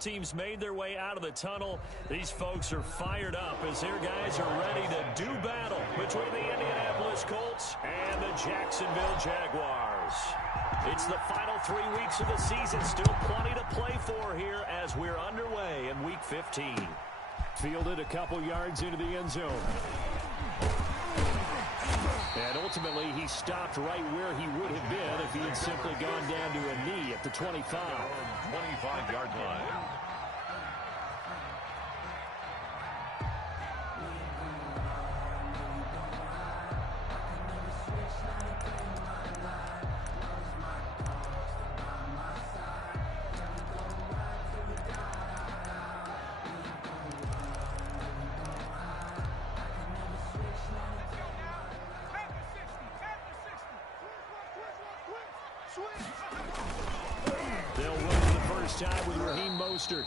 teams made their way out of the tunnel. These folks are fired up as their guys are ready to do battle between the Indianapolis Colts and the Jacksonville Jaguars. It's the final 3 weeks of the season. Still plenty to play for here as we're underway in Week 15. Fielded a couple yards into the end zone. And ultimately, he stopped right where he would have been if he had simply gone down to a knee at the 25. 25-yard line. They'll run for the first time with Raheem Mostert.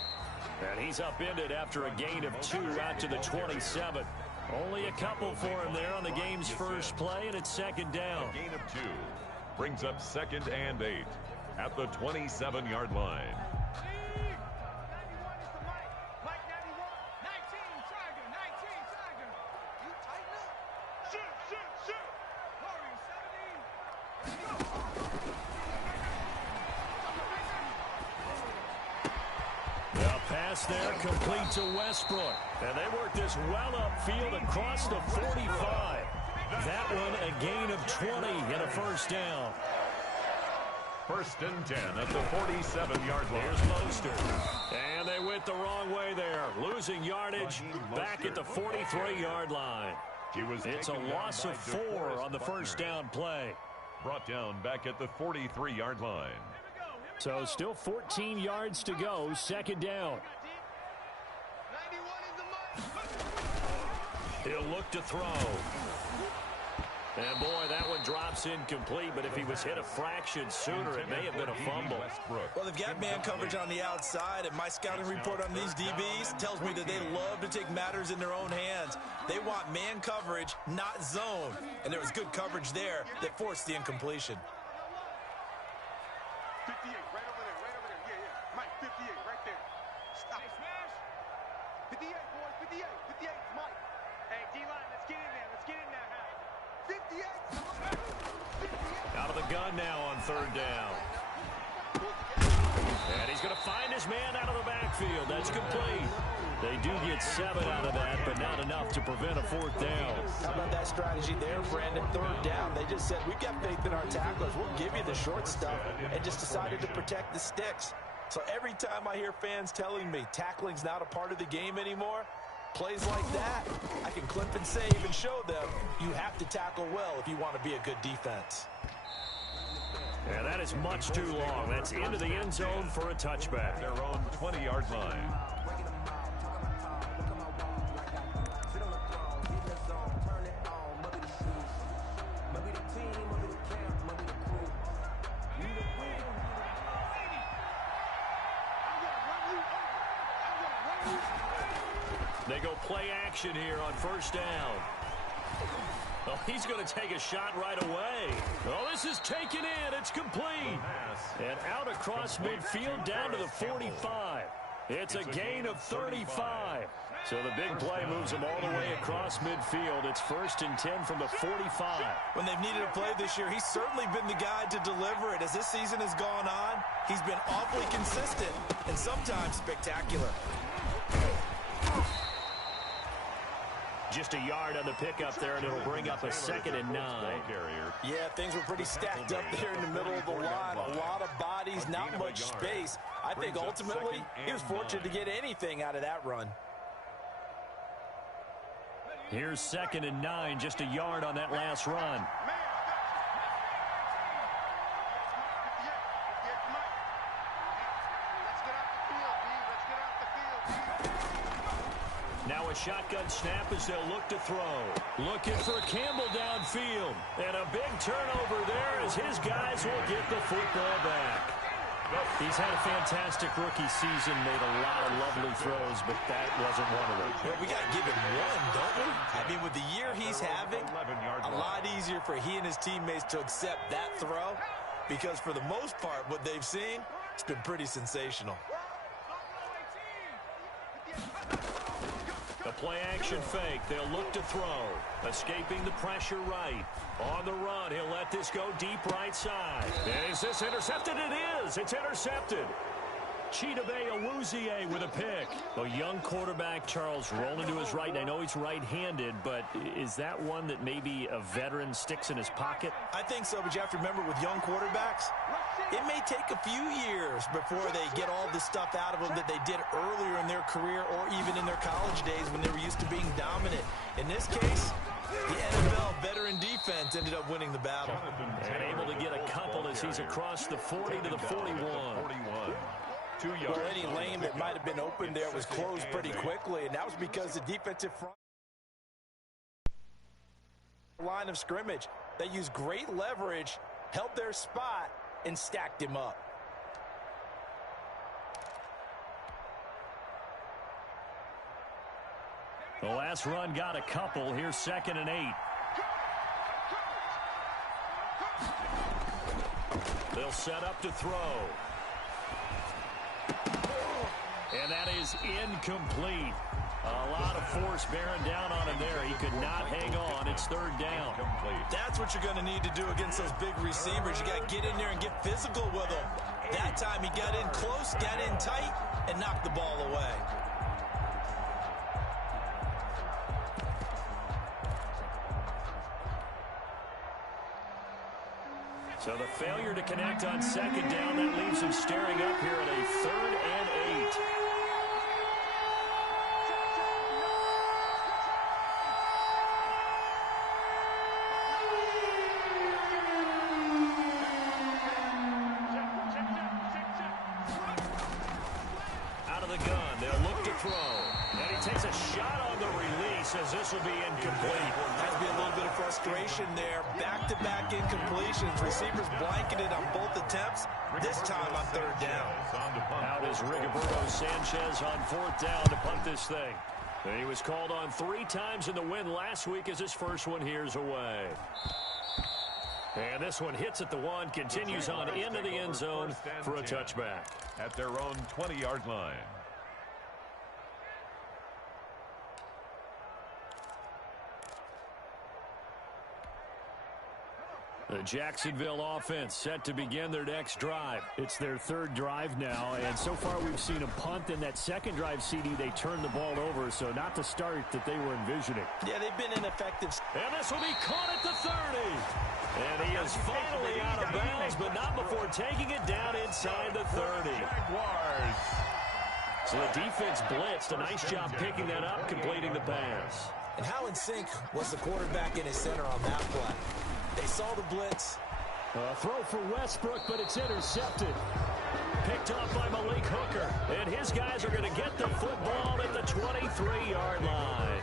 And he's upended after a gain of 2 out to the 27. Only a couple for him there on the game's first play, and it's second down. A gain of 2 brings up 2nd and 8 at the 27-yard line. There, complete to Westbrook. And they work this well upfield across the 45. That one a gain of 20 and a first down. 1st and 10 at the 47-yard line. Here's Mostert. And they went the wrong way there. Losing yardage back at the 43-yard line. It's a loss of 4 on the first down play. Brought down back at the 43-yard line. So still 14 yards to go, second down. He'll look to throw. And, boy, that one drops incomplete, but if he was hit a fraction sooner, it may have been a fumble. Well, they've got man coverage on the outside, and my scouting report on these DBs tells me that they love to take matters in their own hands. They want man coverage, not zone. And there was good coverage there that forced the incompletion. 58, right over there, right over there. Yeah. Mike, 58, right there. Stop. Hey, smash. 58, boys, 58. 58, Mike. Hey, D-line, let's get in there. Let's get in there, huh? 58. Out of the gun now on third down. And he's going to find his man out of the backfield. That's complete. They do get 7 out of that, but not enough to prevent a fourth down. How about that strategy there, Brandon? Third down. They just said, we've got faith in our tacklers. We'll give you the short stuff, and just decided to protect the sticks. So every time I hear fans telling me tackling's not a part of the game anymore, plays like that, I can clip and save and show them you have to tackle well if you want to be a good defense. And that is much too long. That's into the end zone for a touchback. Their own 20-yard line. They go play action here on first down. Well, he's going to take a shot right away. Oh, this is taken in. It's complete. And out across midfield down to the 45. It's a gain of 35. So the big play moves him all the way across midfield. It's 1st and 10 from the 45. When they've needed a play this year, he's certainly been the guy to deliver it. As this season has gone on, he's been awfully consistent and sometimes spectacular. Just a yard on the pickup there, and it'll bring up a 2nd and 9. Yeah, things were pretty stacked up there in the middle of the line. A lot of bodies, not much space. I think ultimately he was fortunate to get anything out of that run. Here's 2nd and 9, just a yard on that last run. Now a shotgun snap as they'll look to throw. Looking for Campbell downfield. And a big turnover there as his guys will get the football back. He's had a fantastic rookie season, made a lot of lovely throws, but that wasn't one of them. Well, we got to give him one, don't we? I mean, with the year he's having, a lot easier for he and his teammates to accept that throw, because for the most part, what they've seen, it's been pretty sensational. The play action fake. They'll look to throw. Escaping the pressure right. On the run, he'll let this go deep right side. And is this intercepted? It is. It's intercepted. Chidobe Awuzie with a pick. A young quarterback, Charles, rolling to his right. And I know he's right-handed, but is that one that maybe a veteran sticks in his pocket? I think so, but you have to remember with young quarterbacks, it may take a few years before they get all the stuff out of them that they did earlier in their career or even in their college days when they were used to being dominant. In this case, the NFL veteran defense ended up winning the battle. And able to get a couple as he's across the 40 to the 41. Well, any lane that might have been open there was closed pretty quickly, and that was because the defensive front line of scrimmage, they used great leverage, held their spot, and stacked him up. The last run got a couple. Here's 2nd and 8. They'll set up to throw. And that is incomplete. A lot of force bearing down on him there. He could not hang on. It's 3rd down. That's what you're going to need to do against those big receivers. You got to get in there and get physical with them. That time he got in close, got in tight, and knocked the ball away. So the failure to connect on 2nd down, that leaves him staring up here at a 3rd and 8. Out of the gun, they'll look to throw. And he takes a shot on the release as this will be incomplete. Has to be a little bit of frustration there. Back-to-back incompletions. Receivers blanketed on both attempts. This time on 3rd down. Out is Rigoberto Sanchez on 4th down to punt this thing. And he was called on 3 times in the win last week as his first one here's away. And this one hits at the 1, continues on into the end zone for a touchback. At their own 20-yard line. The Jacksonville offense set to begin their next drive. It's their 3rd drive now, and so far we've seen a punt. In that 2nd drive, CD, they turned the ball over, so not the start that they were envisioning. Yeah, they've been ineffective. And this will be caught at the 30. And he is finally out of bounds, but not before taking it down inside the 30. So the defense blitzed. A nice job picking that up, completing the pass. And how in sync was the quarterback in his center on that play? They saw the blitz. Throw for Westbrook, but it's intercepted. Picked up by Malik Hooker. And his guys are going to get the football at the 23-yard line.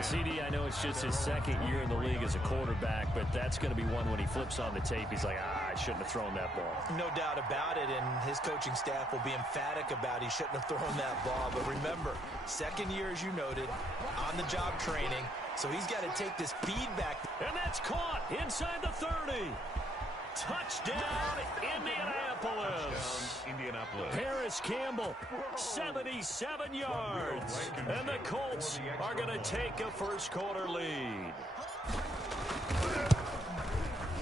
CD, I know it's just his 2nd year in the league as a quarterback, but that's going to be one when he flips on the tape. He's like, I shouldn't have thrown that ball. No doubt about it, and his coaching staff will be emphatic about he shouldn't have thrown that ball. But remember, 2nd year, as you noted, on-the-job training, so he's got to take this feedback. And that's caught inside the 30. Touchdown, Indianapolis. Paris Campbell, 77 yards. And the Colts are going to take a first-quarter lead.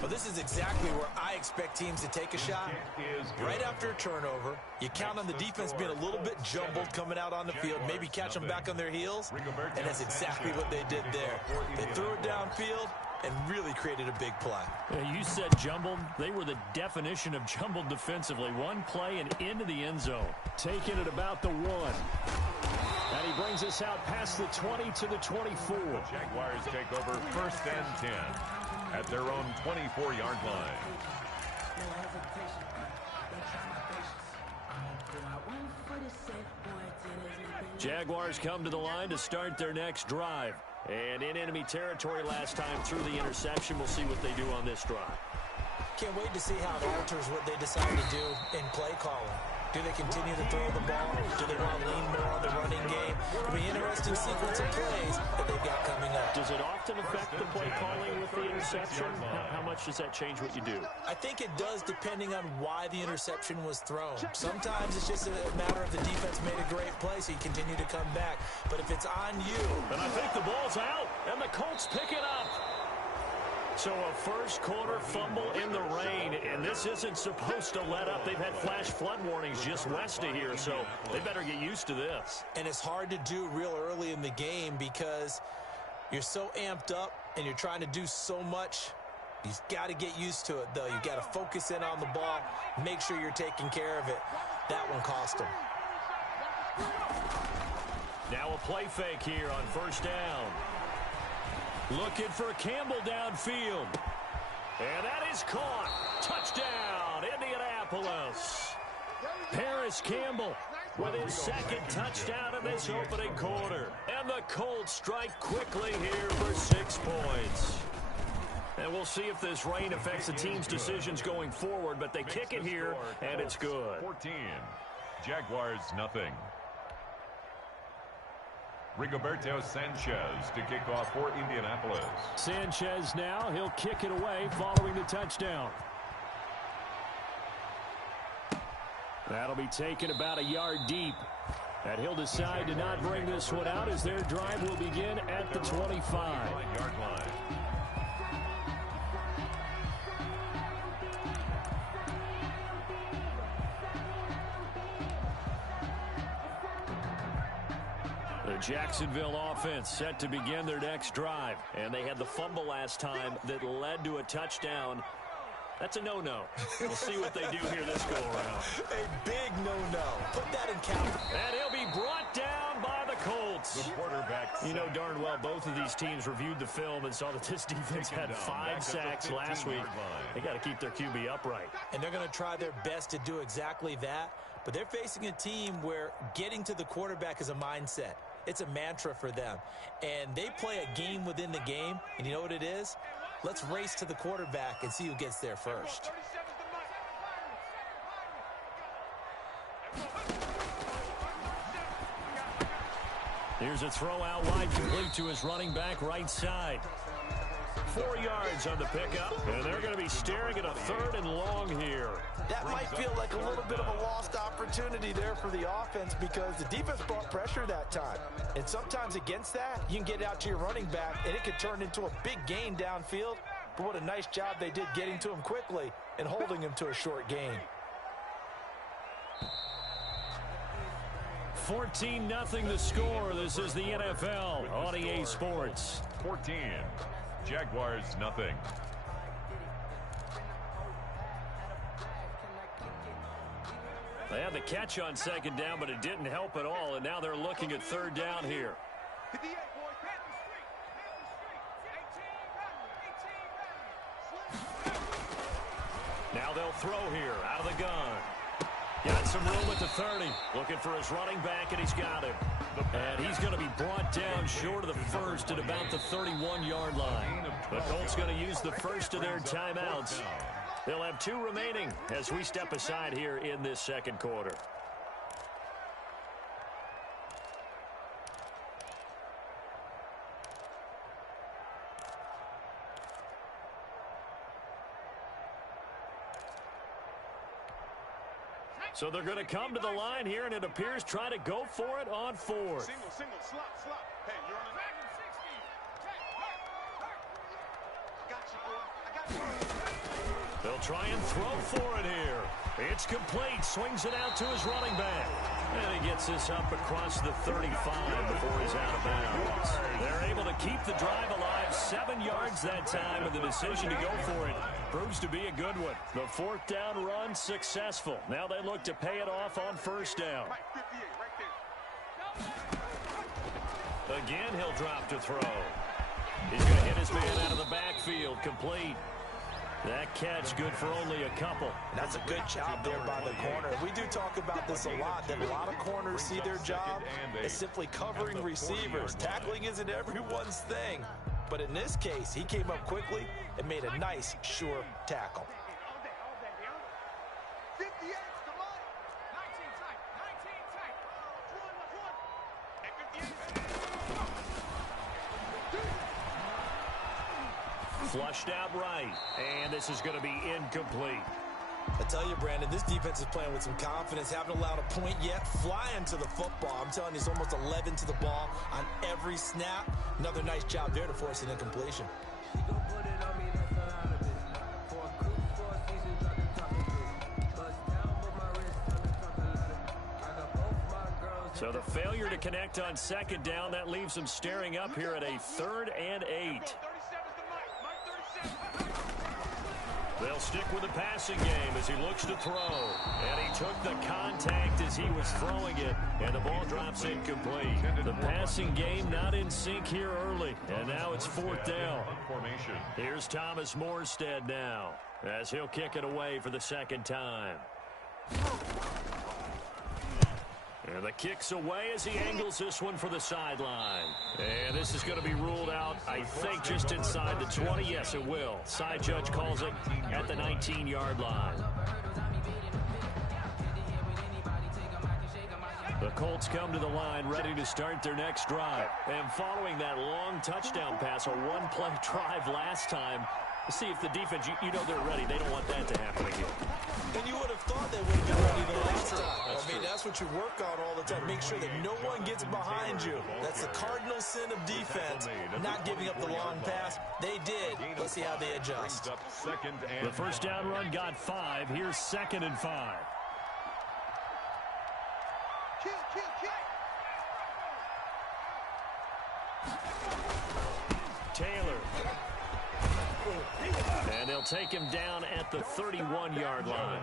Well, this is exactly where I expect teams to take a shot. Right after a turnover, you count on the defense being a little bit jumbled coming out on the field, maybe catch them back on their heels, and that's exactly what they did there. They threw it downfield and really created a big play. You said jumbled. They were the definition of jumbled defensively. One play and into the end zone. Taking it about the 1. And he brings us out past the 20 to the 24. The Jaguars take over 1st and 10 at their own 24-yard line. Jaguars come to the line to start their next drive. And in enemy territory last time through the interception. We'll see what they do on this drive. Can't wait to see how it alters what they decide to do in play calling. Do they continue to throw the ball? Do they want to lean more on the running game? It'll be an interesting sequence of plays that they've got coming up. Does it often affect the play calling with the interception? How much does that change what you do? I think it does depending on why the interception was thrown. Sometimes it's just a matter of the defense made a great play. play so you continue to come back. But if it's on you. And I think the ball's out, and the Colts pick it up. So a first quarter fumble in the rain, and this isn't supposed to let up. They've had flash flood warnings just west of here, so they better get used to this. And it's hard to do real early in the game because you're so amped up and you're trying to do so much. You've got to get used to it, though. You've got to focus in on the ball, make sure you're taking care of it. That one cost them. Now a play fake here on first down. Looking for Campbell downfield. And that is caught. Touchdown, Indianapolis. Paris Campbell with his second touchdown in this opening quarter. And the Colts strike quickly here for 6 points. And we'll see if this rain affects the team's decisions going forward, but they kick it here, and it's good. 14. Jaguars nothing. Rigoberto Sanchez to kick off for Indianapolis. Sanchez now, he'll kick it away following the touchdown. That'll be taken about a yard deep. And he'll decide to not bring this one out as their drive will begin at the 25-yard line. The Jacksonville offense set to begin their next drive. And they had the fumble last time that led to a touchdown. That's a no-no. We'll see what they do here this go-around. A big no-no. Put that in count. And he'll be brought down by the Colts. The quarterback. You know darn well both of these teams reviewed the film and saw that this defense had 5 sacks last week. They got to keep their QB upright. And they're going to try their best to do exactly that. But they're facing a team where getting to the quarterback is a mindset. It's a mantra for them. And they play a game within the game. And you know what it is? Let's race to the quarterback and see who gets there first. Here's a throw out wide, complete to his running back right side. 4 yards on the pickup, and they're going to be staring at a 3rd and long here. That might feel like a little bit of a lost opportunity there for the offense because the defense brought pressure that time. And sometimes against that, you can get out to your running back, and it could turn into a big gain downfield. But what a nice job they did getting to him quickly and holding him to a short gain. 14-0 the score. This is the NFL on EA Sports. 14. Jaguars nothing. They had the catch on 2nd down, but it didn't help at all, and now they're looking at 3rd down here. Now they'll throw here out of the gun. Got some room at the 30. Looking for his running back, and he's got him. And he's going to be brought down short of the 1st at about the 31-yard line. The Colts going to use the first of their timeouts. They'll have 2 remaining as we step aside here in this 2nd quarter. So they're going to come to the line here, and it appears try to go for it on 4th. Single, slop. Hey, you're on the back. I got you, boy. They'll try and throw for it here. It's complete. Swings it out to his running back. And he gets this up across the 35 before he's out of bounds. They're able to keep the drive alive. 7 yards that time, and the decision to go for it proves to be a good one. The 4th down run successful. Now they look to pay it off on 1st down. Again, he'll drop to throw. He's going to hit his man out of the backfield. Complete. That catch good for only a couple. That's a good job there by the corner. We do talk about this a lot, that a lot of corners see their job as simply covering receivers. Tackling isn't everyone's thing. But in this case, he came up quickly and made a nice, sure tackle. Flushed out right, and this is going to be incomplete. I tell you, Brandon, this defense is playing with some confidence. Haven't allowed a point yet. Flying to the football. I'm telling you, it's almost 11 to the ball on every snap. Another nice job there to force an incompletion. So the failure to connect on second down, that leaves them staring up here at a 3rd and 8. They'll stick with the passing game as he looks to throw. And he took the contact as he was throwing it. And the ball drops incomplete. The passing game not in sync here early. And now it's 4th down. Here's Thomas Morstead now as he'll kick it away for the 2nd time. And the kick's away as he angles this one for the sideline. And this is going to be ruled out, I think, just inside the 20. Yes, it will. Side judge calls it at the 19-yard line. The Colts come to the line ready to start their next drive. And following that long touchdown pass, a one-play drive last time, let's see if the defense, you know they're ready. They don't want that to happen again. And you would have thought they would have been ready the last time. I mean, that's what you work on all the time. Make sure that no one gets behind you. That's the cardinal sin of defense, not giving up the long pass. They did. Let's see how they adjust. The first down run got 5. Here's 2nd and 5. Taylor. And they'll take him down at the 31-yard line.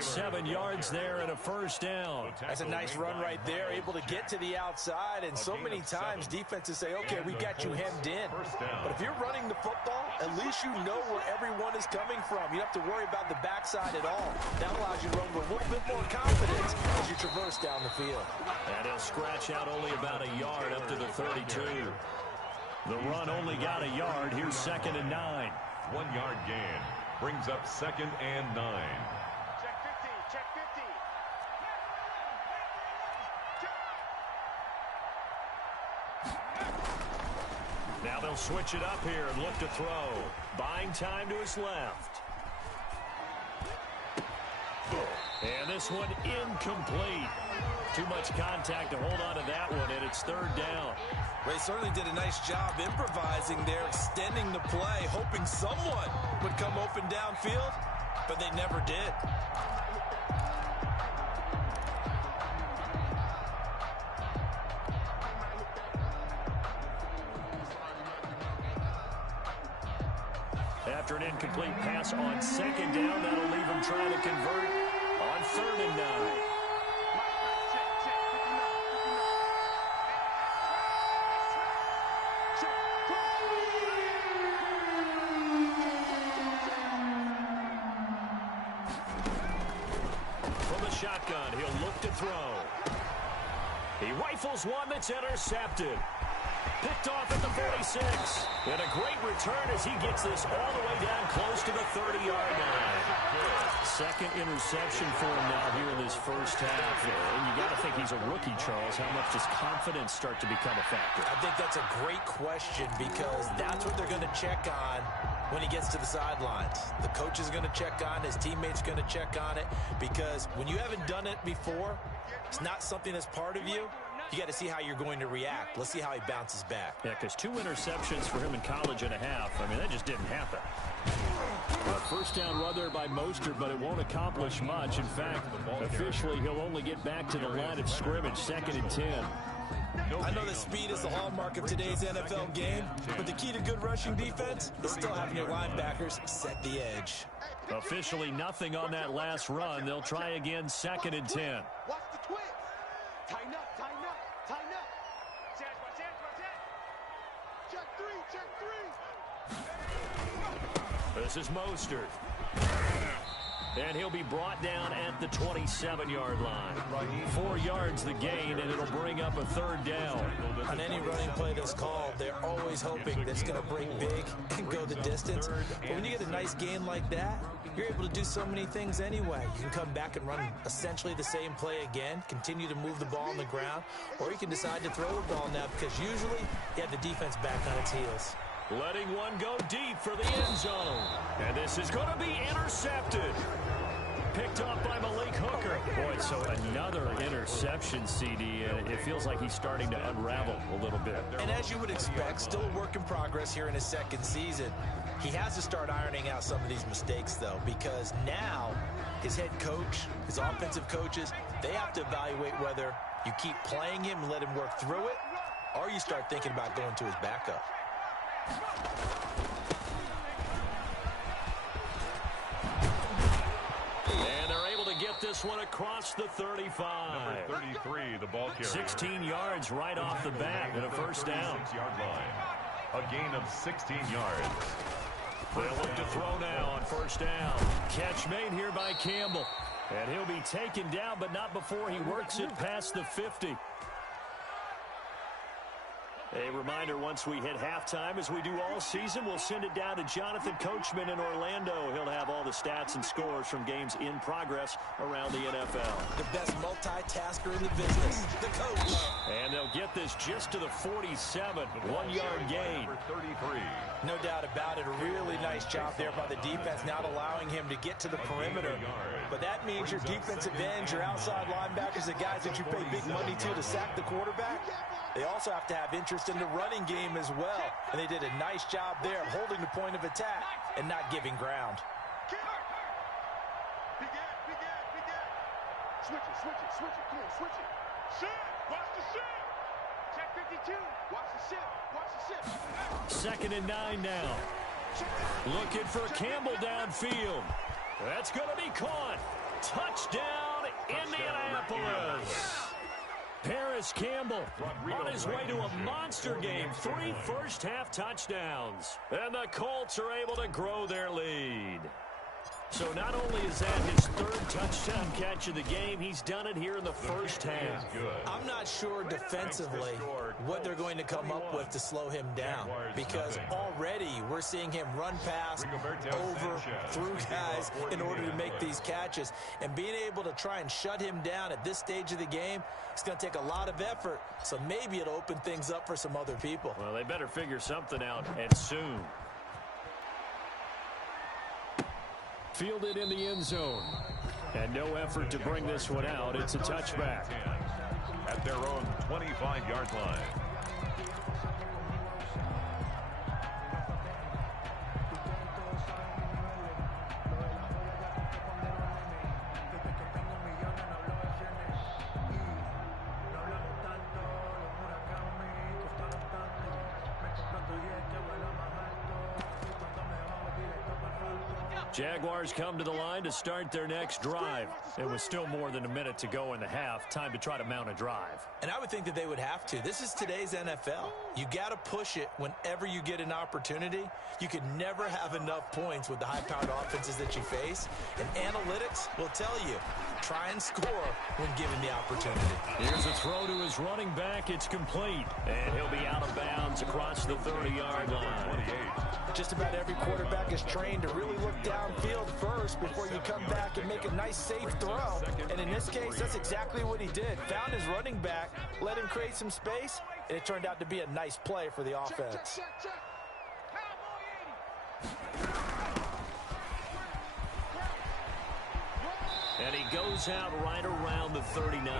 7 yards there and a first down. That's a nice run right there, able to get to the outside. And so many times defenses say, okay, we got you hemmed in. But if you're running the football, at least you know where everyone is coming from. You don't have to worry about the backside at all. That allows you to run with a little bit more confidence as you traverse down the field. And he'll scratch out only about a yard up to the 32. The run only got a yard. Here's 2nd and 9. 1-yard gain brings up 2nd and 9. Check 15, check 15. Now they'll switch it up here and look to throw. Buying time to his left. And this one incomplete. Too much contact to hold on to that one, and it's 3rd down. Ray certainly did a nice job improvising there, extending the play, hoping someone would come open downfield, but they never did. After an incomplete pass on 2nd down, that'll leave him trying to convert on 3rd and 9. Shotgun, he'll look to throw. He rifles one that's intercepted. Picked off at the 46. And a great return as he gets this all the way down close to the 30-yard line. 2nd interception for him now here in this first half. And you got to think he's a rookie, Charles. How much does confidence start to become a factor? I think that's a great question because that's what they're going to check on when he gets to the sidelines. The coach is going to check on it. His teammates going to check on it because when you haven't done it before, it's not something that's part of you. You got to see how you're going to react. Let's see how he bounces back. Yeah, because 2 interceptions for him in college and a half. I mean, that just didn't happen. First down run there by Mostert, but it won't accomplish much. In fact, officially, he'll only get back to the line of scrimmage, 2nd and 10. I know that speed is the hallmark of today's NFL game, but the key to good rushing defense is still having your linebackers set the edge. Officially nothing on that last run. They'll try again, 2nd and 10. Watch the twist. Tighten up, tighten up, tighten up. Check 3, check 3. This is Mostert. And he'll be brought down at the 27-yard line. 4 yards the gain, and it'll bring up a 3rd down. On any running play that's called, they're always hoping that it's going to break big and go the distance. But when you get a nice gain like that, you're able to do so many things anyway. You can come back and run essentially the same play again, continue to move the ball on the ground, or you can decide to throw the ball now because usually you have the defense back on its heels. Letting one go deep for the end zone. And this is going to be intercepted. picked off by Malik Hooker. Boy, so another interception, CD, and it feels like he's starting to unravel a little bit. And as you would expect, still a work in progress here in his second season. He has to start ironing out some of these mistakes, though, because now his head coach, his offensive coaches, they have to evaluate whether you keep playing him and let him work through it, or you start thinking about going to his backup. And they're able to get this one across the 35. Number 33, the ball carrier. 16 yards right off the bat and a first down. 36-yard line. A gain of 16 yards. They'll look to throw now on first down. Catch made here by Campbell. And he'll be taken down, but not before he works it past the 50. A reminder, once we hit halftime, as we do all season, we'll send it down to Jonathan Coachman in Orlando. He'll have all the stats and scores from games in progress around the NFL. The best multitasker in the business, the coach. And they'll get this just to the 47, 1-yard gain. Number 33. No doubt about it. A really nice job there by the defense, not allowing him to get to the perimeter. But that means your defensive ends, your outside linebackers, the guys that you pay big money to sack the quarterback, they also have to have interest in the running game as well. And they did a nice job there of holding the point of attack and not giving ground. Switch it. Come on, switch it. Shift. Watch the shift. Check 52. Watch the shift. 2nd and 9 now. Looking for Campbell downfield. That's going to be caught. Touchdown, Indianapolis. Paris Campbell on his way to a monster game. 3 first-half touchdowns. And the Colts are able to grow their lead. So not only is that his 3rd touchdown catch of the game, he's done it here in the first half. I'm not sure defensively what they're going to come up with to slow him down, because already we're seeing him run past, over, through guys in order to make these catches. And being able to try and shut him down at this stage of the game, it's going to take a lot of effort. So maybe it'll open things up for some other people. Well, they better figure something out, and soon. Fielded in the end zone. And no effort to bring this one out. It's a touchback. At their own 25-yard line. Jaguars come to the line to start their next drive. It was still more than a minute to go in the half. Time to try to mount a drive. And I would think that they would have to. This is today's NFL. You got to push it whenever you get an opportunity. You can never have enough points with the high-powered offenses that you face. And analytics will tell you, try and score when given the opportunity. Here's a throw to his running back. It's complete. And he'll be out of bounds across the 30-yard line. Just about every quarterback is trained to really look downfield first before you come back and make a nice, safe throw. And in this case, that's exactly what he did. Found his running back, let him create some space, and it turned out to be a nice play for the offense. And he goes out right around the 39.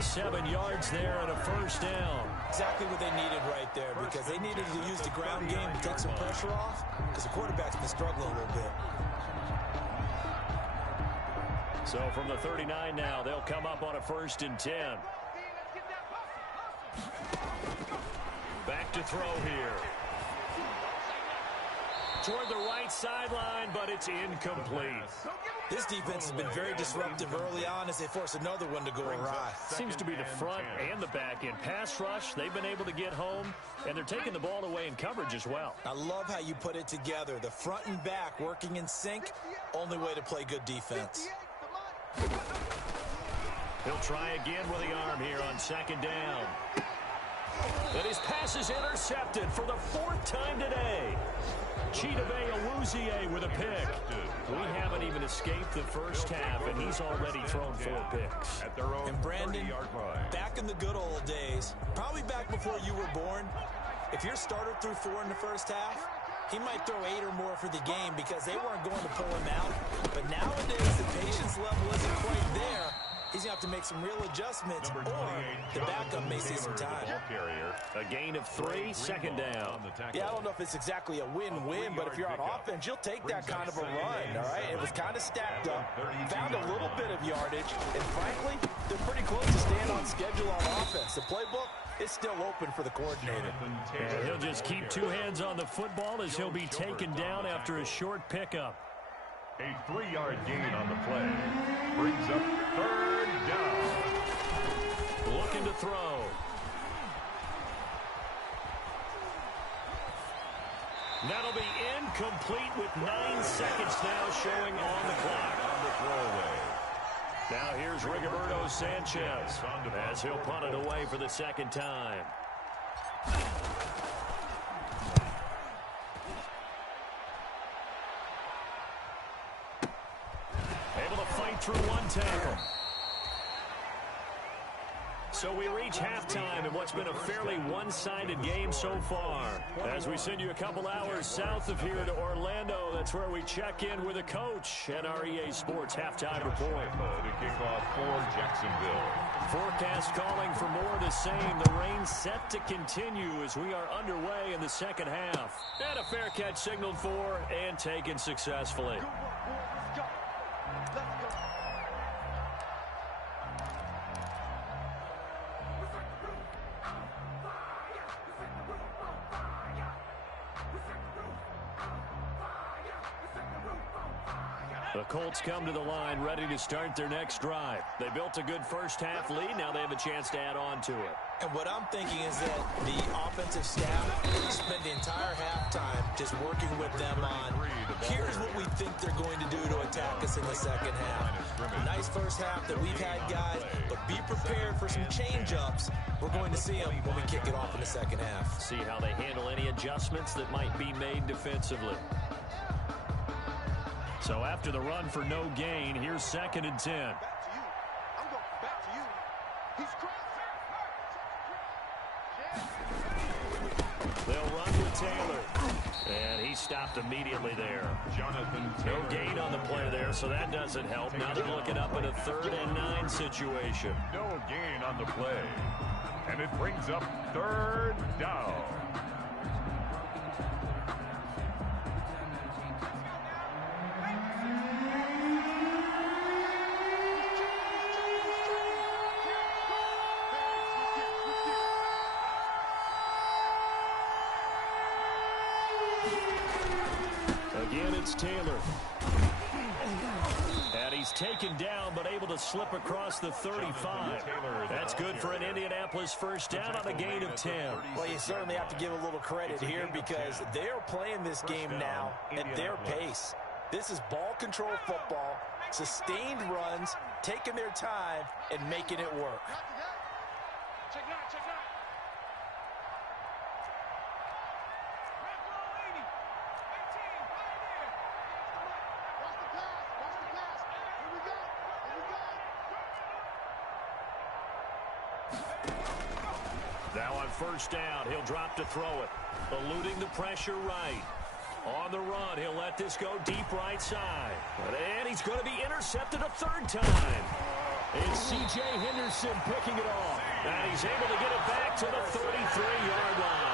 7 yards there and a first down. Exactly what they needed right there, because they needed to use the ground game to take some pressure off, because the quarterback's been struggling a little bit. So from the 39 now, they'll come up on a 1st and 10. Back to throw here. Toward the right sideline, but it's incomplete. This defense has been very disruptive early on as they force another one to go awry. Seems to be the front and the back end. Pass rush, they've been able to get home, and they're taking the ball away in coverage as well. I love how you put it together. The front and back working in sync, only way to play good defense. He'll try again with the arm here on 2nd down. And his pass is intercepted for the 4th time today. Chidobe Awuzie with a pick. We haven't even escaped the first half, and he's already thrown 4 picks. At their own And Brandon, 30-yard line. back in the good old days, probably back before you were born, if your starter threw 4 in the first half, He might throw 8 or more for the game because they weren't going to pull him out. But nowadays, the patience level isn't quite there. He's going to have to make some real adjustments, or the backup may see some time. A gain of 3, second down. Yeah, I don't know if it's exactly a win-win, but if you're on offense, you'll take that kind of a run, all right? It was kind of stacked up, found a little bit of yardage, and frankly, they're pretty close to staying on schedule on offense. The playbook is still open for the coordinator. And he'll just keep 2 hands on the football as he'll be taken down after a short pickup. A 3-yard gain on the play brings up 3rd down. Looking to throw. That'll be incomplete with 9 seconds now showing on the clock. On the throwaway. Now here's Rigoberto Sanchez as he'll punt it away for the second time. Able to fight through 1 tackle. So we reach halftime in what's been a fairly one-sided game so far. As we send you a couple hours south of here to Orlando, that's where we check in with a coach at our EA Sports Halftime Report. To kick off for Jacksonville. Forecast calling for more of the same. The rain set to continue as we are underway in the second half. And a fair catch signaled for and taken successfully. The Colts come to the line ready to start their next drive. They built a good first-half lead. Now they have a chance to add on to it. And what I'm thinking is that the offensive staff spent the entire halftime just working with them on, here's what we think they're going to do to attack us in the second half. A nice first half that we've had, guys, but be prepared for some change-ups. We're going to see them when we kick it off in the second half. See how they handle any adjustments that might be made defensively. So after the run for no gain, here's 2nd and 10. Back to you. I'm going back to you. He's crazy. They'll run with Taylor. And he stopped immediately there. No gain on the play there, so that doesn't help. Now they're looking up in a 3rd and 9 situation. No gain on the play. And it brings up 3rd down. Again, it's Taylor. And he's taken down, but able to slip across the 35. That's good for an Indianapolis first down on a gain of 10. Well, you certainly have to give a little credit here because they're playing this game now at their pace. This is ball control football, sustained runs, taking their time, and making it work. Check 9, check 9. Now on first down, he'll drop to throw it. Eluding the pressure right. On the run, he'll let this go deep right side. And he's going to be intercepted a 3rd time. It's C.J. Henderson picking it off. And he's able to get it back to the 33-yard line.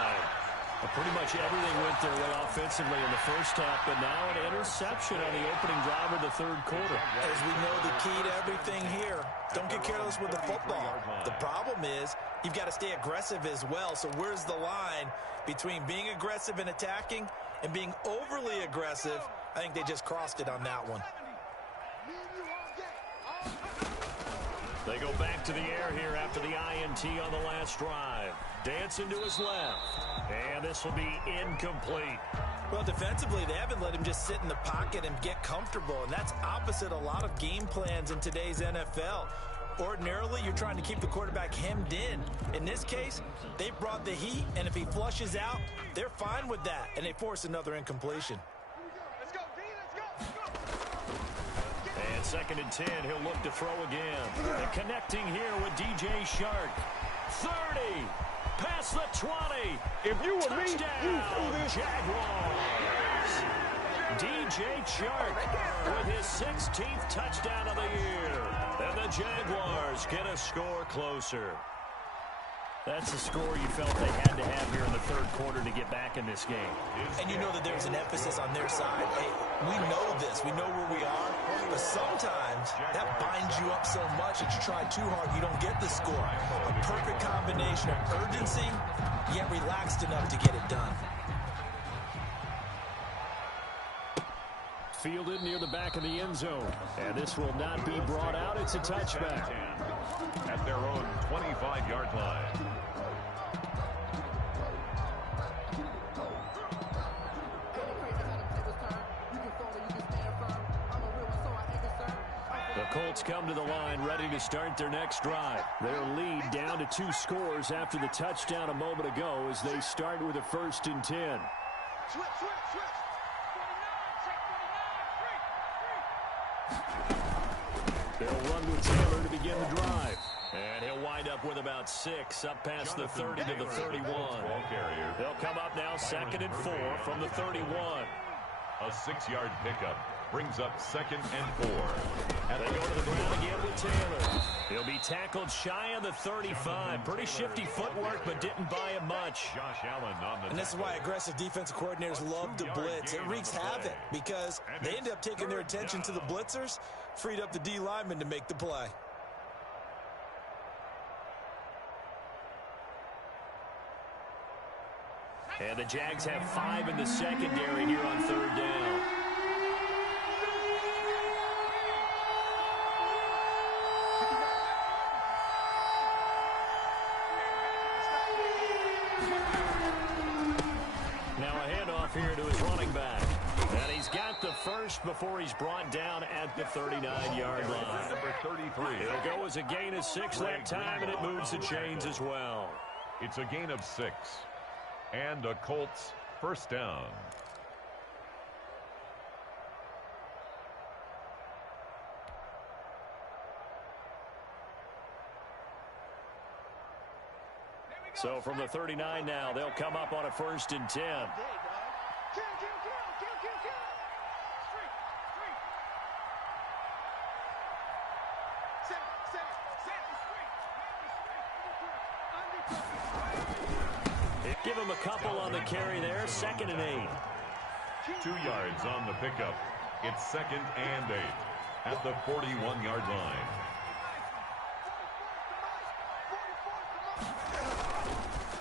Pretty much everything went their way offensively in the first half, but now an interception on the opening drive of the 3rd quarter. As we know, the key to everything here, don't get careless with the football. The problem is you've got to stay aggressive as well. So where's the line between being aggressive and attacking and being overly aggressive? I think they just crossed it on that one. They go back to the air here after the INT on the last drive. Dancing to his left. And this will be incomplete. Well, defensively, they haven't let him just sit in the pocket and get comfortable, and that's opposite a lot of game plans in today's NFL. Ordinarily, you're trying to keep the quarterback hemmed in. In this case, they brought the heat, and if he flushes out, they're fine with that, and they force another incompletion. Let's go, D, let's go. And 2nd and 10, he'll look to throw again. And connecting here with DJ Shark. 30. Pass across the 20. If you were me, Touchdown, you threw this. Jaguars. DJ Chark with his 16th touchdown of the year. And the Jaguars get a score closer. That's a score you felt they had to have here in the third quarter to get back in this game. And you know that there's an emphasis on their side. Hey, we know this. We know where we are. But sometimes that binds you up so much that you try too hard, you don't get the score. A perfect combination of urgency, yet relaxed enough to get it done. Fielded near the back of the end zone. And this will not be brought out. It's a touchback. At their own 25-yard line. The Colts come to the line ready to start their next drive. Their lead down to 2 scores after the touchdown a moment ago as they start with a 1st and 10. Switch, switch, switch. They'll run with Taylor to begin the drive. And he'll wind up with about 6 up past the 30 to the 31. They'll come up now 2nd and 4 from the 31. A 6-yard pickup brings up 2nd and 4. And they go to the ground again with Taylor. He'll be tackled shy of the 35. Pretty shifty footwork, but didn't buy him much. Josh Allen on the And this is why aggressive defensive coordinators love to blitz. It wreaks havoc because they end up taking their attention to the blitzers, freed up the D lineman to make the play. And the Jags have 5 in the secondary here on 3rd down. Now a handoff here to his running back. And he's got the first before he's brought down at the 39-yard line. Number 33. It'll go as a gain of 6 that time, and it moves the chains as well. It's a gain of 6. And a Colts 1st down. So from the 39 now, they'll come up on a 1st and 10. Give him a couple on the carry there. 2nd and 8. 2 yards on the pickup. It's 2nd and 8 at the 41-yard line.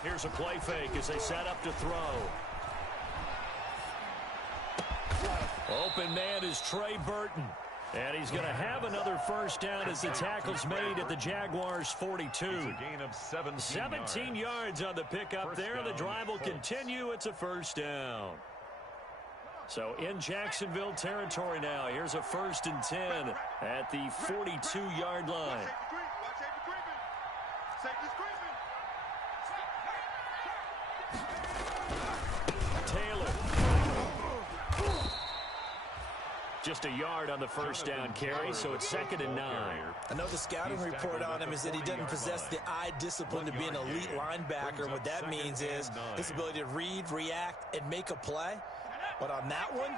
Here's a play fake as they set up to throw. Open man is Trey Burton. And he's going to have another 1st down as the tackle's made at the Jaguars' 42. It's a gain of 17 yards on the pickup there. The drive will continue. It's a 1st down. So in Jacksonville territory now. Here's a 1st and 10 at the 42-yard line. Taylor. Just a yard on the 1st down carry, so it's 2nd and 9. I know the scouting report on him is that he doesn't possess the eye discipline to be an elite linebacker. What that means is his ability to read, react, and make a play. But on that one,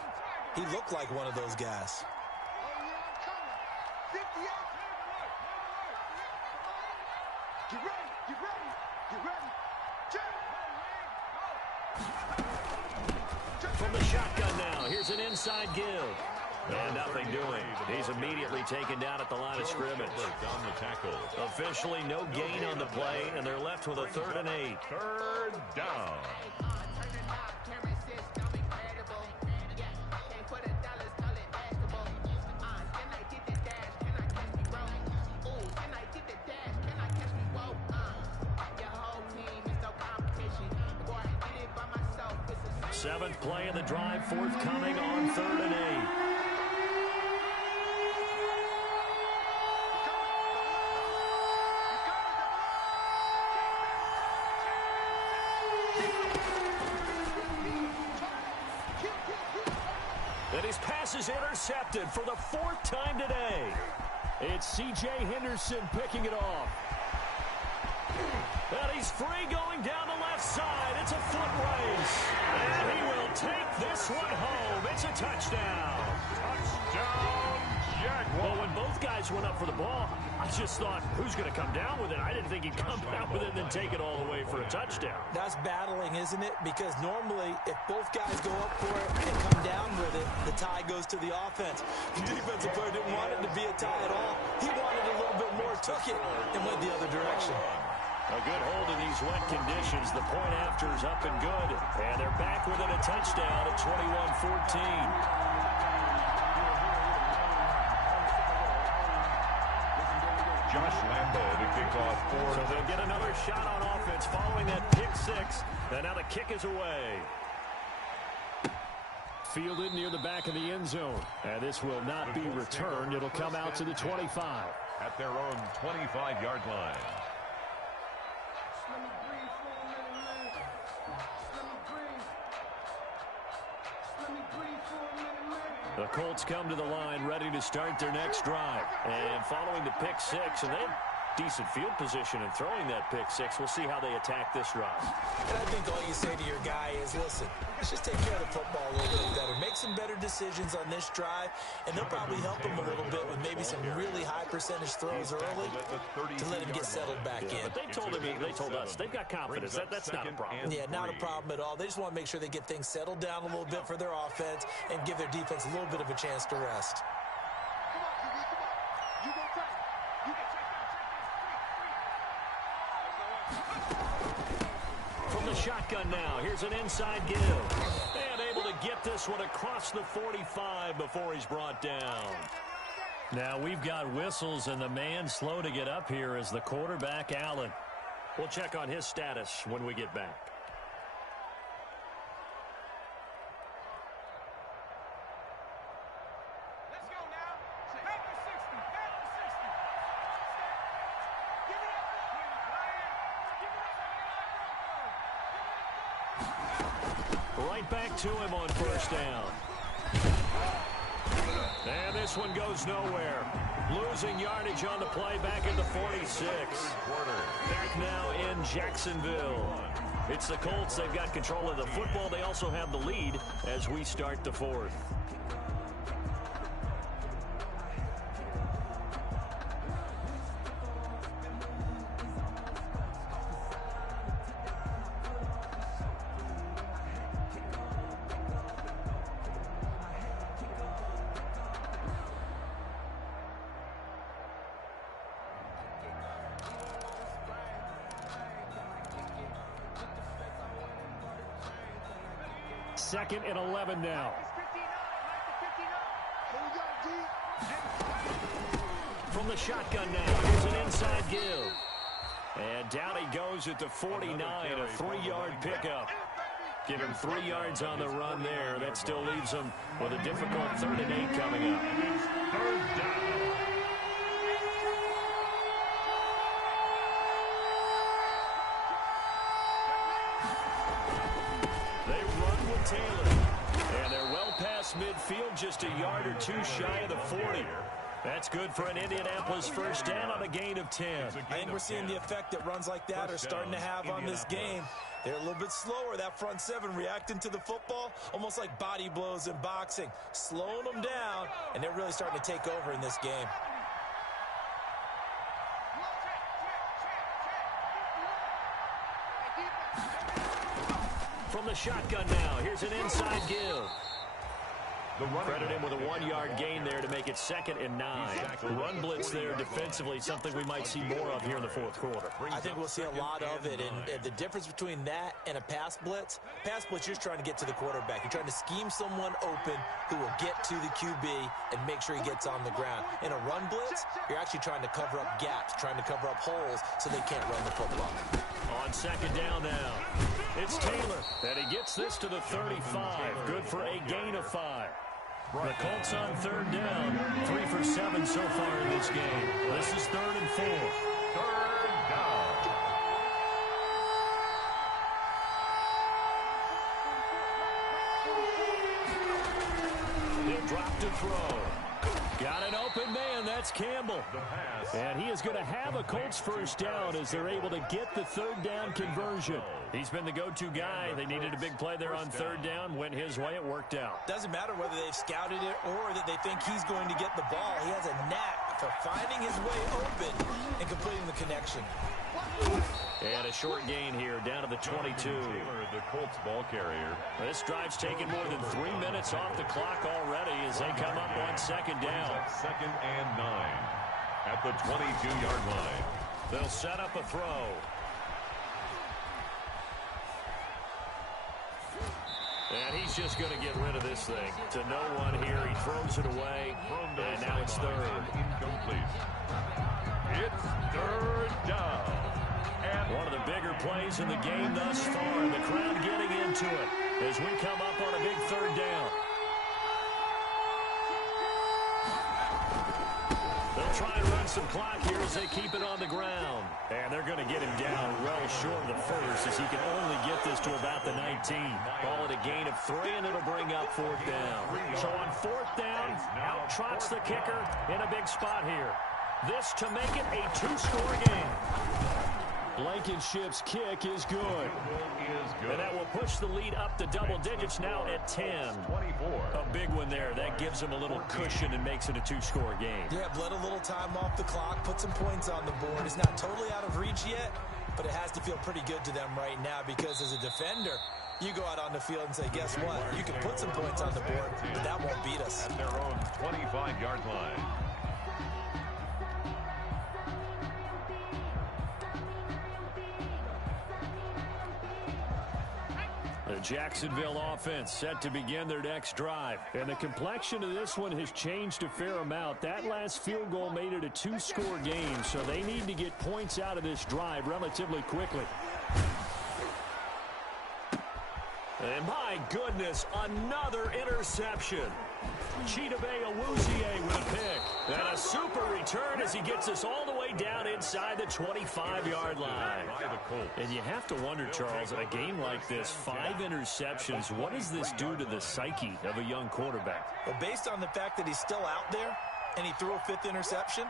he looked like one of those guys. Get ready, get ready, get ready. From the shotgun now, here's an inside give. And nothing doing. He's immediately taken down at the line of scrimmage. On the tackle. Officially no gain on the play, and they're left with a 3rd and 8. 3rd down. Seventh play of the drive forthcoming on 3rd and 8. And his pass is intercepted for the 4th time today. It's C.J. Henderson picking it off. And he's free going down the left this one home. It's a touchdown. Touchdown, Jaguars. Well, when both guys went up for the ball, I just thought, who's going to come down with it? I didn't think he'd come down with it and then take it all the way for a touchdown. That's battling, isn't it? Because normally, if both guys go up for it and come down with it, the tie goes to the offense. The defensive player didn't want it to be a tie at all. He wanted a little bit more, took it, and went the other direction. A good hold in these wet conditions. The point after is up and good. And they're back within a touchdown at 21-14. Josh Lambo to kick off for. So they'll get another shot on offense following that pick six. And now the kick is away. Fielded near the back of the end zone. And this will not be returned. It'll come out to the 25. At their own 25-yard line. The Colts come to the line ready to start their next drive. And following the pick six, and they have decent field position in throwing that pick six. We'll see how they attack this drive. And I think all you say to your guy is, listen, let's just take care of the football a little bit better. Make some better decisions on this drive, and they'll probably help him a little bit with maybe some really high percentage throws early to let him get settled back in. But they told us they've got confidence. That's not a problem. Yeah, not a problem at all. They just want to make sure they get things settled down a little bit for their offense and give their defense a little bit of a chance to rest. From the shotgun now, here's an inside give. And able to get this one across the 45 before he's brought down. Now we've got whistles, and the man slow to get up here is the quarterback, Allen. We'll check on his status when we get back. Right back to him on first down. And this one goes nowhere. Losing yardage on the play back at the 46. Back now in Jacksonville. It's the Colts. They've got control of the football. They also have the lead as we start the fourth. Second and 11 now. From the shotgun now, here's an inside give. And down he goes at the 49, a 3-yard pickup. Give him 3 yards on the run there. That still leaves him with a difficult 3rd and 8 coming up. Third down. Taylor. And they're well past midfield, just a yard or two shy of the 40. That's good for an Indianapolis first down on a gain of 10. I think we're seeing the effect that runs like that are starting to have on this game. They're a little bit slower, that front seven reacting to the football, almost like body blows in boxing, slowing them down, and they're really starting to take over in this game. From the shotgun now, here's an inside give. Credit him with a 1-yard gain there to make it 2nd and 9. Run blitz there defensively, something we might see more of here in the fourth quarter. I think we'll see a lot of it, and the difference between that and a pass blitz, you're just trying to get to the quarterback. You're trying to scheme someone open who will get to the QB and make sure he gets on the ground. In a run blitz, you're actually trying to cover up gaps, trying to cover up holes so they can't run the football. On 2nd down now, it's Taylor, and he gets this to the 35. Good for a gain of 5. The Colts on 3rd down, 3 for 7 so far in this game. This is 3rd and 4. 3rd down. He'll drop to throw. Got an open man. That's Campbell. And he is going to have a Colts first down as they're able to get the third down conversion. He's been the go-to guy. They needed a big play there on third down. Went his way. It worked out. Doesn't matter whether they've scouted it or that they think he's going to get the ball. He has a knack for finding his way open and completing the connection. And a short gain here down to the 22. Taylor, the Colts ball carrier. This drive's taken more than 3 minutes off the clock already as they come up on second down. Second and 9 at the 22-yard line. They'll set up a throw. And he's just going to get rid of this thing. To no one here. He throws it away. And now it's third. Incomplete. It's third down. And one of the bigger plays in the game thus far. The crowd getting into it as we come up on a big third down. They'll try and run some clock here as they keep it on the ground. And they're going to get him down well short of the first as he can only get this to about the 19. Ball at a gain of 3, and it'll bring up fourth down. So on fourth down, out trots the kicker in a big spot here. This to make it a 2-score game. Blankenship's kick is good. And that will push the lead up to double digits now at 10. 24. A big one there. That gives them a little cushion and makes it a 2-score game. Yeah, bled a little time off the clock, put some points on the board. It's not totally out of reach yet, but it has to feel pretty good to them right now because as a defender, you go out on the field and say, guess what? You can put some points on the board, but that won't beat us. At their own 25-yard line. The Jacksonville offense set to begin their next drive. And the complexion of this one has changed a fair amount. That last field goal made it a 2-score game, so they need to get points out of this drive relatively quickly. And my goodness, another interception. Chidobe Awuzie with a pick. And a super return as he gets us all the way down inside the 25-yard line. And you have to wonder, Charles, in a game like this, 5 interceptions, what does this do to the psyche of a young quarterback? Well, based on the fact that he's still out there and he threw a 5th interception,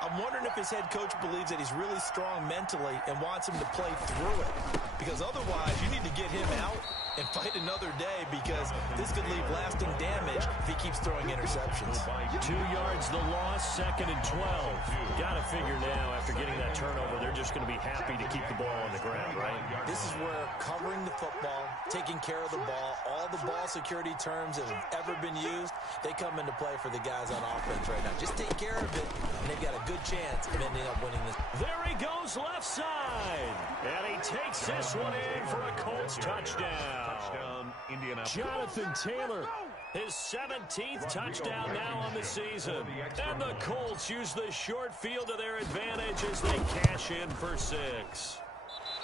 I'm wondering if his head coach believes that he's really strong mentally and wants him to play through it. Because otherwise, you need to get him out and fight another day because this could leave lasting damage if he keeps throwing interceptions. 2 yards the loss, 2nd and 12. Got to figure now after getting that turnover, they're just going to be happy to keep the ball on the ground, right? This is where covering the football, taking care of the ball, all the ball security terms that have ever been used, they come into play for the guys on offense right now. Just take care of it, and they've got a good chance of ending up winning this. There he goes left side. And he takes this one in for a Colts touchdown. Touchdown, Indianapolis. Jonathan Taylor, his 17th touchdown now on the season. And the Colts use the short field to their advantage as they cash in for 6.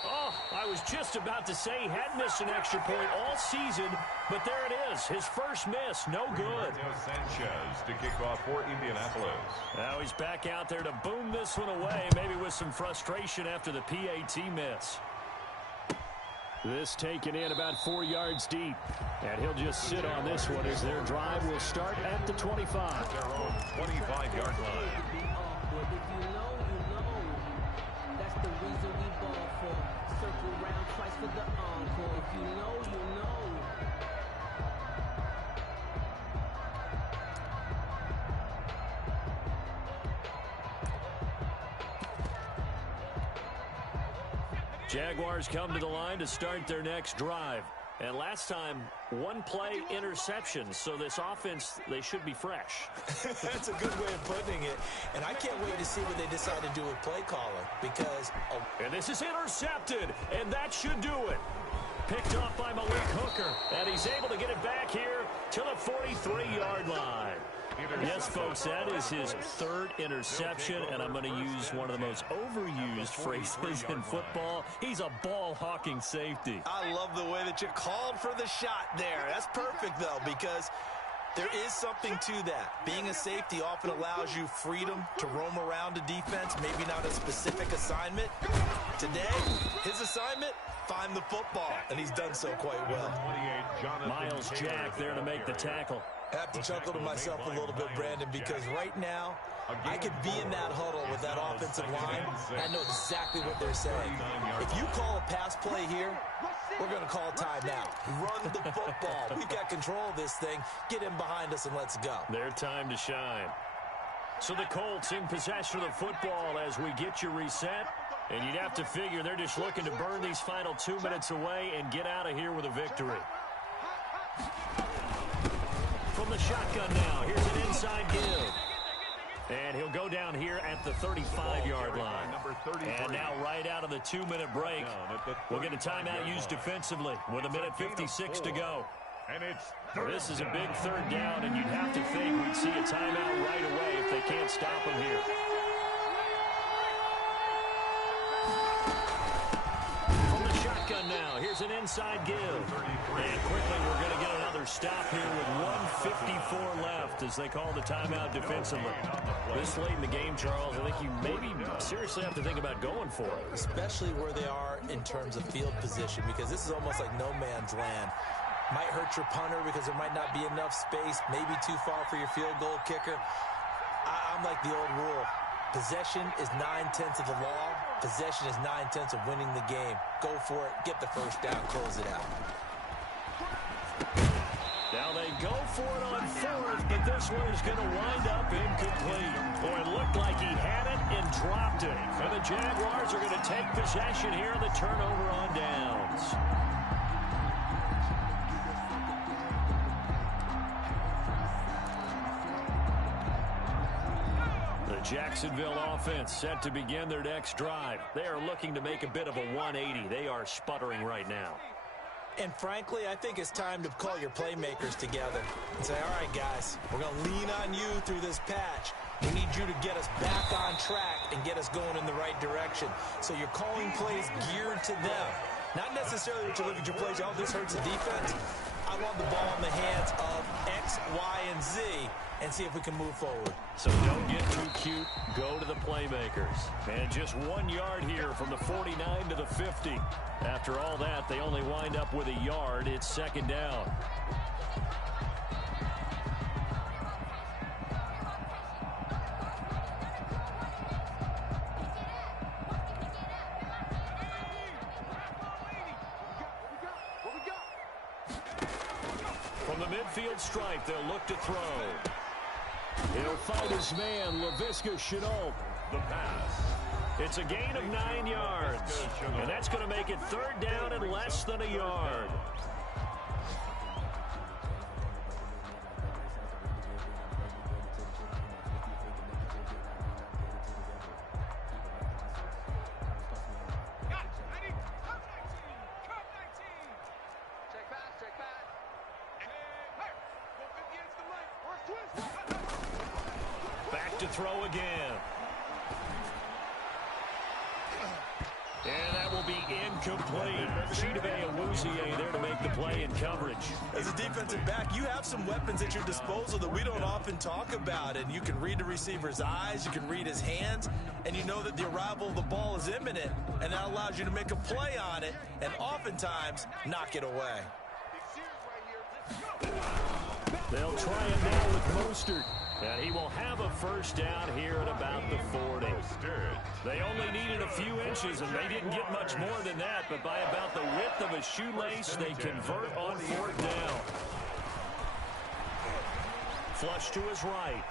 Oh, I was just about to say he hadn't missed an extra point all season, but there it is, his first miss, no good. Sanchez to kick off for Indianapolis. Now he's back out there to boom this one away, maybe with some frustration after the PAT miss. This taken in about 4 yards deep, and he'll just sit on this one as their drive will start at the 25. Their own 25-yard line. Jaguars come to the line to start their next drive. And last time, 1-play interception. So this offense, they should be fresh. That's a good way of putting it. And I can't wait to see what they decide to do with play calling. Because... And this is intercepted. And that should do it. Picked off by Malik Hooker. And he's able to get it back here to the 43-yard line. Yes, folks, that is his 3rd interception, and I'm going to use one of the most overused phrases in football. He's a ball-hawking safety. I love the way that you called for the shot there. That's perfect, though, because there is something to that. Being a safety often allows you freedom to roam around a defense, maybe not a specific assignment. Today, his assignment, find the football, and he's done so quite well. Miles Jack there to make the tackle. I have to chuckle to myself a little bit, Brandon, because right now, I could be in that huddle with that offensive line, and I know exactly what they're saying. If you call a pass play here, we're going to call timeout. Run the football. We've got control of this thing. Get in behind us and let's go. Their time to shine. So the Colts in possession of the football as we get you reset. And you'd have to figure they're just looking to burn these final 2 minutes away and get out of here with a victory. From the shotgun now, here's an inside give. And he'll go down here at the 35-yard line. And now right out of the 2-minute break, we'll get a timeout used defensively with 1:56 to go. This is a big third down, and you'd have to think we'd see a timeout right away if they can't stop him here. From the shotgun now, here's an inside give. And quickly we're going to get another stop here with 1:54 left as they call the timeout defensively. This late in the game, Charles, I think you maybe seriously have to think about going for it. Especially where they are in terms of field position, because this is almost like no man's land. Might hurt your punter because there might not be enough space, maybe too far for your field goal kicker. I'm like the old rule. Possession is 9/10 of the law. Possession is 9/10 of winning the game. Go for it, get the first down, close it out. Now they go for it on fourth, but this one is going to wind up incomplete. Boy, it looked like he had it and dropped it. And the Jaguars are going to take possession here on the turnover on downs. The Jacksonville offense set to begin their next drive. They are looking to make a bit of a 180. They are sputtering right now. And frankly, I think it's time to call your playmakers together and say, all right, guys, we're going to lean on you through this patch. We need you to get us back on track and get us going in the right direction. So you're calling plays geared to them. Not necessarily what you look at your plays, oh, this hurts the defense. I want the ball in the hands of X, Y, and Z and see if we can move forward. So don't get too cute. Go to the playmakers. And just 1 yard here from the 49 to the 50. After all that, they only wind up with a yard. It's second down. From the midfield stripe, they'll look to throw. He'll fight his man, LaVisca Chenault. The pass. It's a gain of 9 yards, and that's going to make it third down and less than a yard. Back to throw again. And that will be incomplete. Chidobe Awuzie there to make the play in coverage. As a defensive back, you have some weapons at your disposal that we don't often talk about. And you can read the receiver's eyes, you can read his hands, and you know that the arrival of the ball is imminent. And that allows you to make a play on it and oftentimes knock it away. They'll try it now with Mostert. And he will have a first down here at about the 40. They only needed a few inches, and they didn't get much more than that. But by about the width of a shoelace, they convert on fourth down. Flush to his right.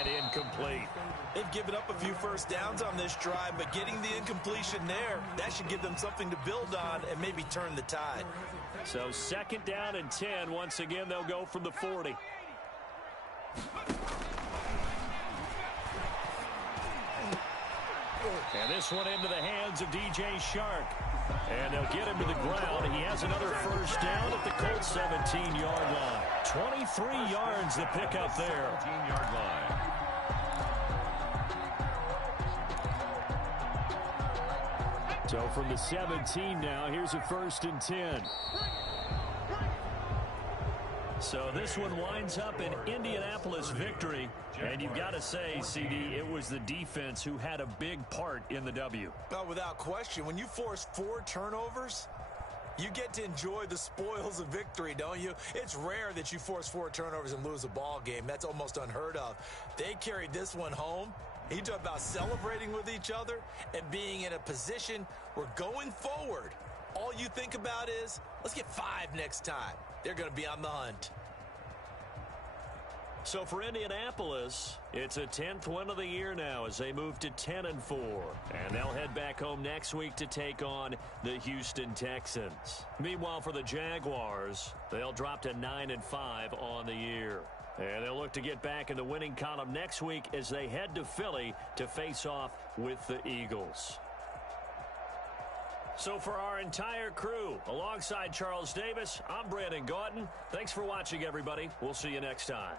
And incomplete. They've given up a few first downs on this drive, but getting the incompletion there, that should give them something to build on and maybe turn the tide. So second down and 10. Once again, they'll go from the 40. And this one into the hands of DJ Shark. And they'll get him to the ground. He has another first down at the Colts 17-yard line. 23 yards to pick up there. 17-yard line. So from the 17 now, here's a first and 10. So this one winds up an Indianapolis victory. And you've got to say, CD, it was the defense who had a big part in the W. Well, without question, when you force 4 turnovers, You get to enjoy the spoils of victory, don't you? It's rare that you force 4 turnovers and lose a ball game. That's almost unheard of. They carried this one home. You talk about celebrating with each other and being in a position where going forward, all you think about is, let's get 5 next time. They're going to be on the hunt. So for Indianapolis, it's a 10th win of the year now as they move to 10-4. And they'll head back home next week to take on the Houston Texans. Meanwhile, for the Jaguars, they'll drop to 9-5 on the year. And they'll look to get back in the winning column next week as they head to Philly to face off with the Eagles. So for our entire crew, alongside Charles Davis, I'm Brandon Gautin. Thanks for watching, everybody. We'll see you next time.